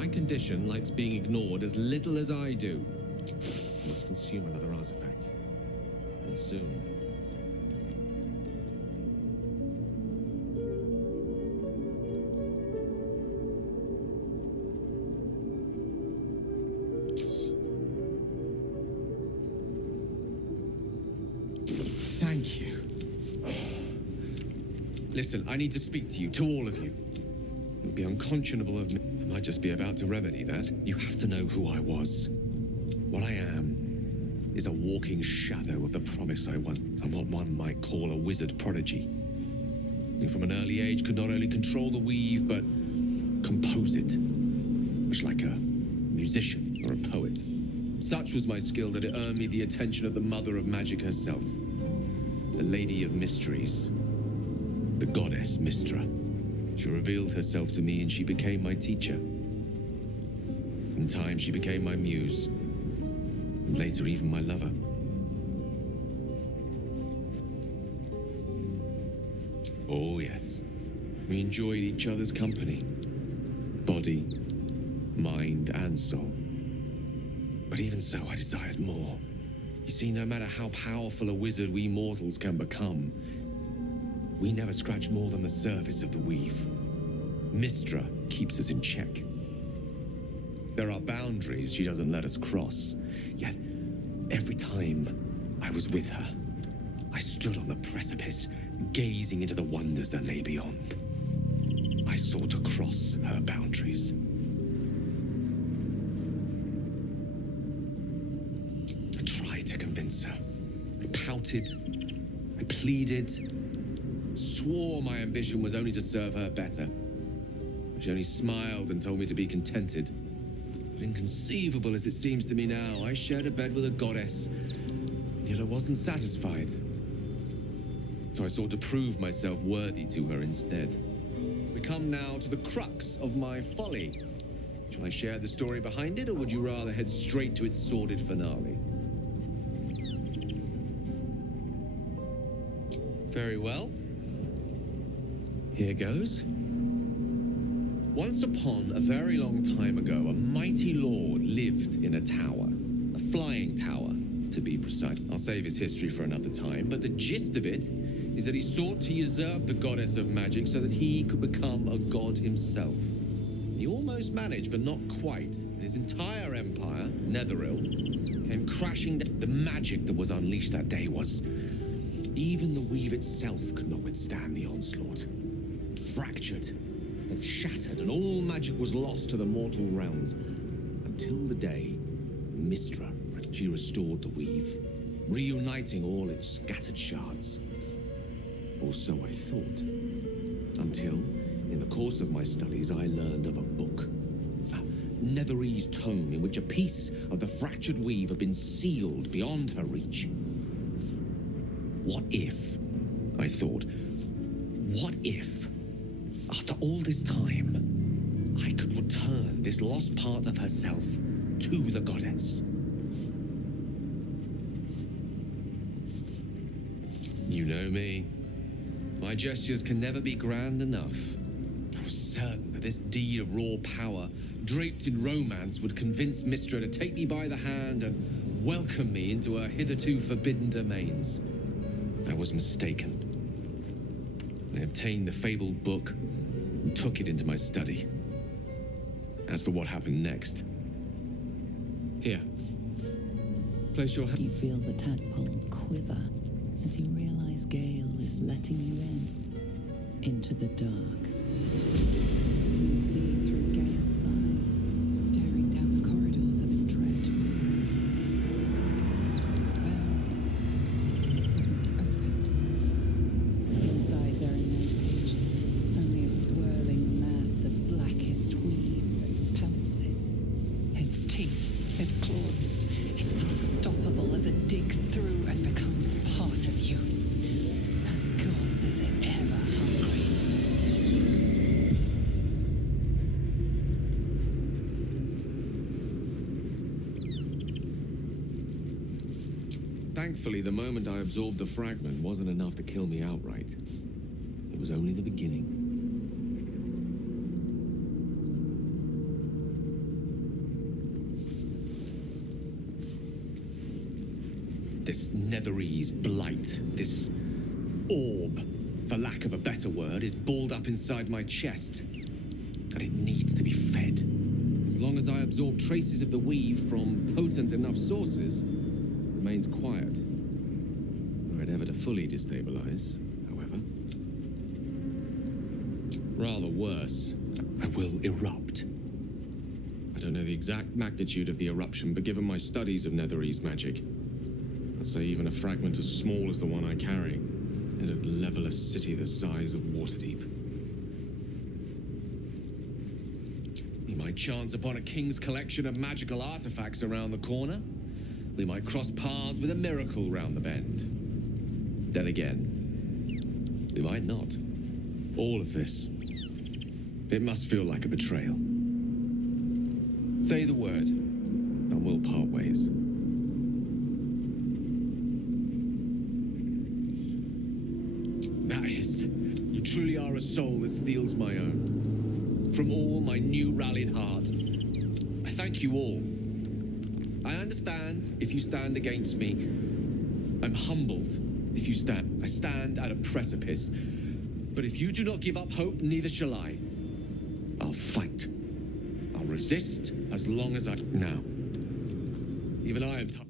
My condition likes being ignored as little as I do. I must consume another artifact. And soon. Thank you. Listen, I need to speak to you, to all of you. It would be unconscionable of me. I might just be about to remedy that. You have to know who I was. What I am is a walking shadow of the promise I won. I'm what one might call a wizard prodigy. Who from an early age could not only control the weave, but compose it. Much like a musician or a poet. Such was my skill that it earned me the attention of the mother of magic herself. The Lady of Mysteries. The goddess Mystra. She revealed herself to me and she became my teacher. In time, she became my muse. And later, even my lover. Oh, yes. We enjoyed each other's company. Body, mind, and soul. But even so, I desired more. You see, no matter how powerful a wizard we mortals can become, we never scratch more than the surface of the weave. Mystra keeps us in check. There are boundaries she doesn't let us cross. Yet, every time I was with her, I stood on the precipice, gazing into the wonders that lay beyond. I sought to cross her boundaries. I tried to convince her. I pouted. I pleaded. Swore my ambition was only to serve her better. She only smiled and told me to be contented. But inconceivable as it seems to me now, I shared a bed with a goddess, yet I wasn't satisfied. So I sought to prove myself worthy to her instead. We come now to the crux of my folly. Shall I share the story behind it, or would you rather head straight to its sordid finale? Very well. Here goes. Once upon a very long time ago, a mighty lord lived in a tower. A flying tower, to be precise. I'll save his history for another time, but the gist of it is that he sought to usurp the goddess of magic so that he could become a god himself. He almost managed, but not quite. His entire empire, Netheril, came crashing down. The magic that was unleashed that day was... Even the weave itself could not withstand the onslaught. It fractured, then shattered, and all magic was lost to the mortal realms. Until the day, Mystra, she restored the weave, reuniting all its scattered shards. Or so I thought. Until, in the course of my studies, I learned of a book. A Netherese tome in which a piece of the fractured weave had been sealed beyond her reach. What if, I thought, what if, after all this time, I could return this lost part of herself to the goddess? You know me. My gestures can never be grand enough. I was certain that this deed of raw power, draped in romance, would convince Mystra to take me by the hand and welcome me into her hitherto forbidden domains. I was mistaken. I obtained the fabled book and took it into my study. As for what happened next... Here. Place your hand... You feel the tadpole quiver as you realize Gale is letting you into the dark. You see through Gale's eyes, staring down the corridors of a dread maze. Bound and suddenly opened. Inside there are no pages, only a swirling mass of blackest weave that pounces. Its teeth, its claws, it's unstoppable as it digs through and becomes part of you. And gods, is it ever hungry. Thankfully, the moment I absorbed the fragment wasn't enough to kill me outright. It was only the beginning. This Netherese blight, this orb, for lack of a better word, is balled up inside my chest. And it needs to be fed. As long as I absorb traces of the weave from potent enough sources, it remains quiet. Were it ever to fully destabilize, however. Rather worse. I will erupt. I don't know the exact magnitude of the eruption, but given my studies of Netherese magic, I'd say even a fragment as small as the one I carry, it'd level a city the size of Waterdeep. We might chance upon a king's collection of magical artifacts around the corner. We might cross paths with a miracle round the bend. Then again, we might not. All of this, it must feel like a betrayal. Say the word, and we'll part ways. That is, you truly are a soul that steals my own. From all my new rallied heart, I thank you all. I understand if you stand against me. I'm humbled if you stand. I stand at a precipice. But if you do not give up hope, neither shall I. I'll fight. I'll resist as long as I... Now, even I am tired.